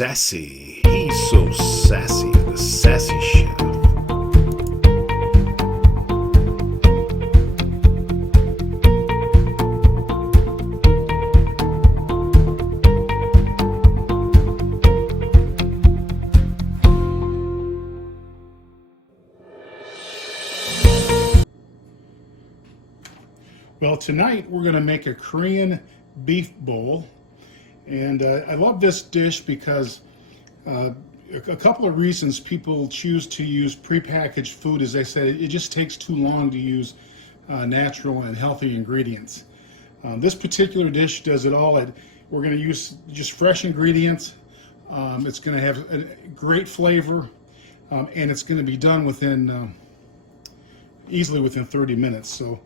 sassy. He's so sassy, the Sassy Chef. Well, tonight we're going to make a Korean beef bowl, and I love this dish because a couple of reasons people choose to use prepackaged food. As I said, it just takes too long to use natural and healthy ingredients. This particular dish does it all. We're going to use just fresh ingredients. It's going to have a great flavor, and it's going to be done within easily within 30 minutes. So.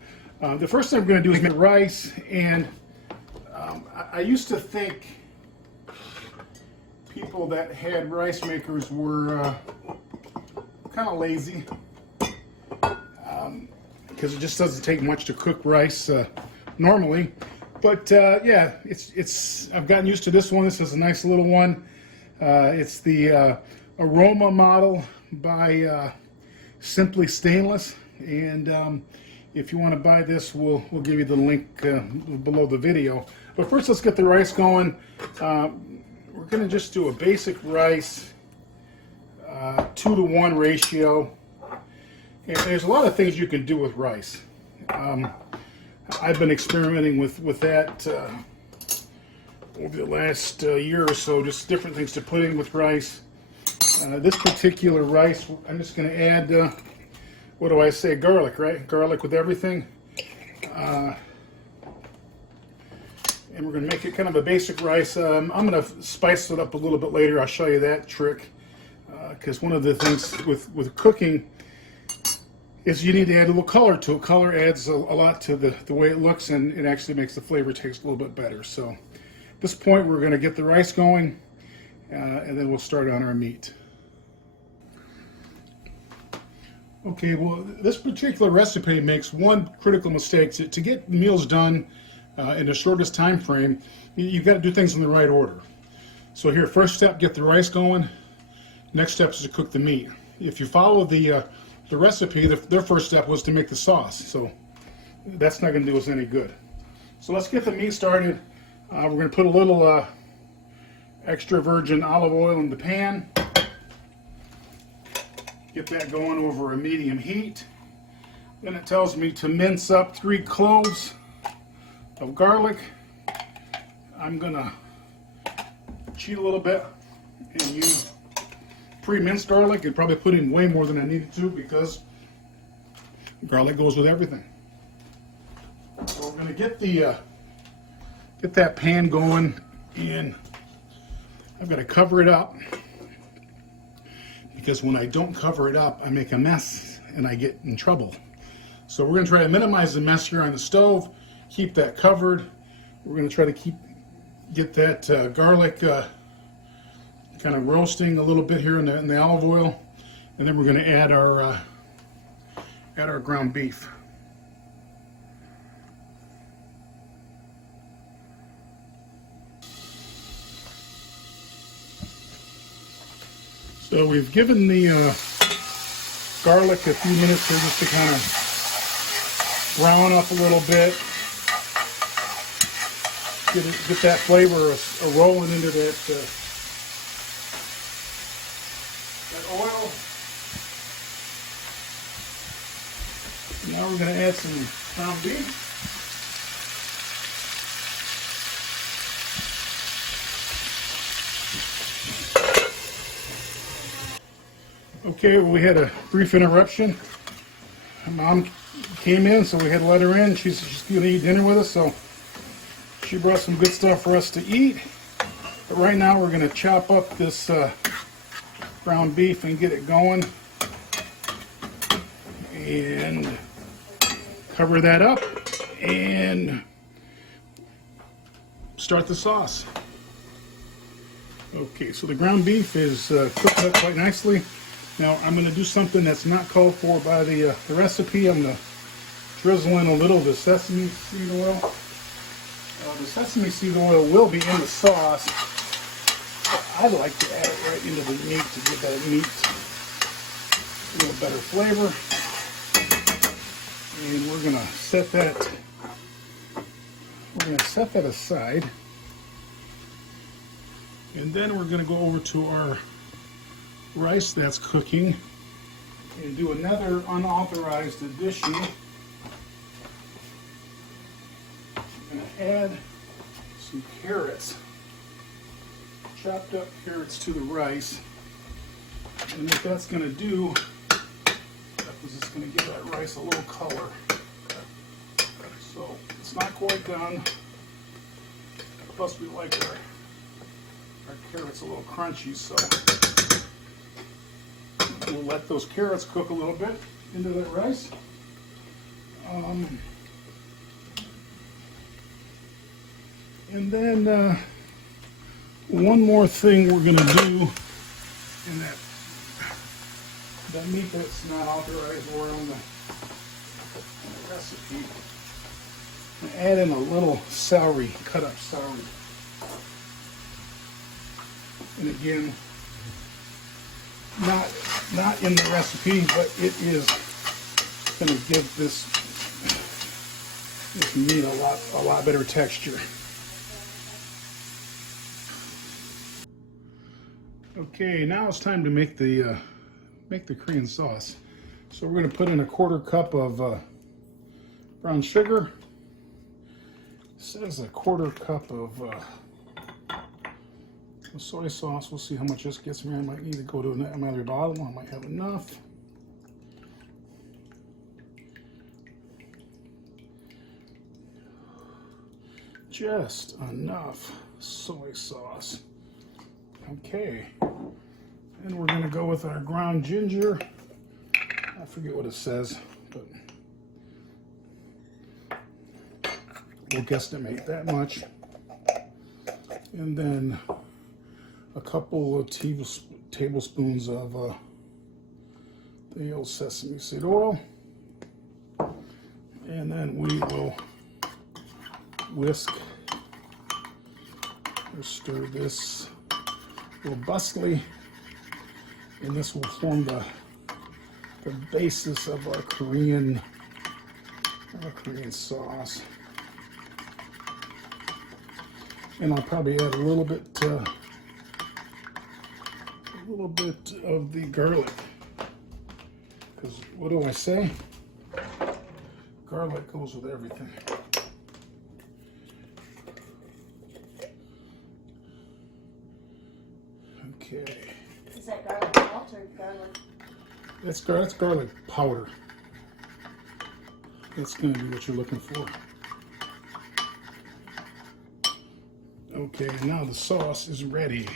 The first thing we're going to do is make rice, and I used to think people that had rice makers were kind of lazy because it just doesn't take much to cook rice normally. But yeah, I've gotten used to this one. This is a nice little one. It's the Aroma model by Simply Stainless, and if you want to buy this, we'll give you the link below the video. But first, let's get the rice going. We're going to just do a basic rice 2-to-1 ratio. And there's a lot of things you can do with rice. I've been experimenting with that over the last year or so, just different things to put in with rice. This particular rice, I'm just going to add what do I say? Garlic, right? Garlic with everything. And we're going to make it kind of a basic rice. I'm going to spice it up a little bit later. I'll show you that trick. Because one of the things with cooking is you need to add a little color to it. Color adds a lot to the way it looks, and it actually makes the flavor taste a little bit better. So at this point, we're going to get the rice going, and then we'll start on our meat. Okay, well, this particular recipe makes one critical mistake. To get meals done in the shortest time frame, you've got to do things in the right order. So here, first step, get the rice going. Next step is to cook the meat. If you follow the recipe, their first step was to make the sauce. So that's not going to do us any good. So let's get the meat started. We're going to put a little extra virgin olive oil in the pan. Get that going over a medium heat. Then it tells me to mince up 3 cloves of garlic. I'm gonna cheat a little bit and use pre-minced garlic, and probably put in way more than I needed to because garlic goes with everything. So we're gonna get that pan going, and I've got to cover it up. Because when I don't cover it up, I make a mess and I get in trouble. So we're going to try to minimize the mess here on the stove, keep that covered. We're going to try to get that garlic kind of roasting a little bit here in the olive oil, and then we're going to add our ground beef. So we've given the garlic a few minutes here just to kind of brown up a little bit. Get that flavor rolling into that oil. Now we're going to add some ground beef. Okay, well, we had a brief interruption. Mom came in, so we had to let her in. She's going to eat dinner with us, so she brought some good stuff for us to eat. But right now we're going to chop up this ground beef and get it going. And cover that up and start the sauce. Okay, so the ground beef is cooked up quite nicely. Now I'm going to do something that's not called for by the recipe. I'm going to drizzle in a little of the sesame seed oil. The sesame seed oil will be in the sauce, I like to add it right into the meat to give that meat a little better flavor. And we're gonna set that aside. And then we're gonna go over to our rice that's cooking and do another unauthorized addition. I'm gonna add some carrots, chopped up carrots to the rice. And what that's gonna do is it's gonna give that rice a little color. So it's not quite done. Plus we like our carrots a little crunchy, so we'll let those carrots cook a little bit into that rice. And then one more thing we're going to do in that meat that's not authorized or on the recipe. I'm gonna add in a little celery, cut up celery. And again, not in the recipe, but it is going to give this meat a lot better texture. Okay, now it's time to make the Korean sauce. So we're going to put in a 1/4 cup of brown sugar. It says a 1/4 cup of soy sauce. We'll see how much this gets me. I might need to go to another bottle. I might have enough. Just enough soy sauce. Okay. And we're going to go with our ground ginger. I forget what it says, but we'll guesstimate that much. And then a couple of tablespoons of the old sesame seed oil. And then we will whisk or stir this robustly, and this will form the basis of our Korean sauce. And I'll probably add a little bit of the garlic, because what do I say? Garlic goes with everything. Okay. Is that garlic salt or garlic? That's garlic powder. That's going to be what you're looking for. Okay, now the sauce is ready.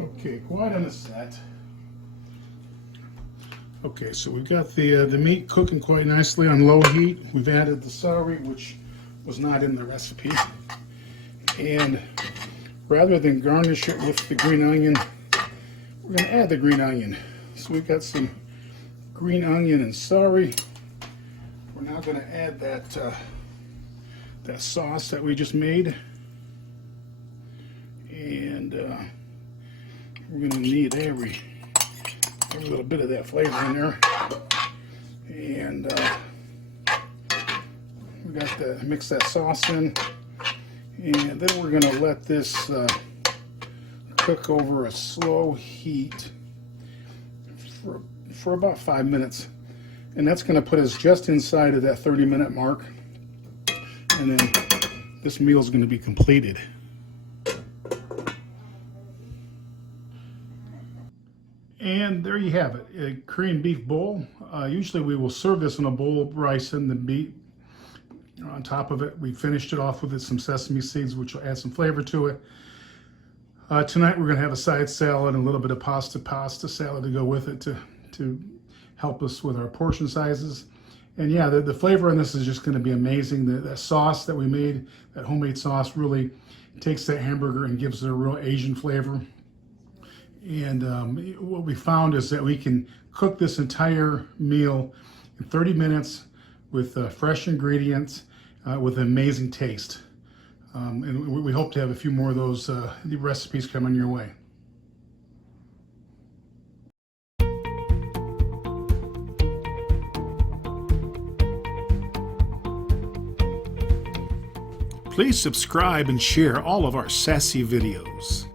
Okay, quiet on the set. Okay, so we've got the meat cooking quite nicely on low heat. We've added the celery, which was not in the recipe. And rather than garnish it with the green onion, we're going to add the green onion. So we've got some green onion and celery. We're now going to add that sauce that we just made. And we're going to need every little bit of that flavor in there. And we got to mix that sauce in. And then we're going to let this cook over a slow heat for about 5 minutes. And that's going to put us just inside of that 30-minute mark. And then this meal is going to be completed. And there you have it, a Korean beef bowl. Usually we will serve this in a bowl of rice and the meat on top of it. We finished it off with some sesame seeds, which will add some flavor to it. Tonight we're going to have a side salad and a little bit of pasta salad to go with it to help us with our portion sizes. And yeah, the flavor on this is just going to be amazing. The sauce that we made, that homemade sauce, really takes that hamburger and gives it a real Asian flavor. And what we found is that we can cook this entire meal in 30 minutes with fresh ingredients with amazing taste. And we hope to have a few more of those recipes coming your way. Please subscribe and share all of our Sassy videos.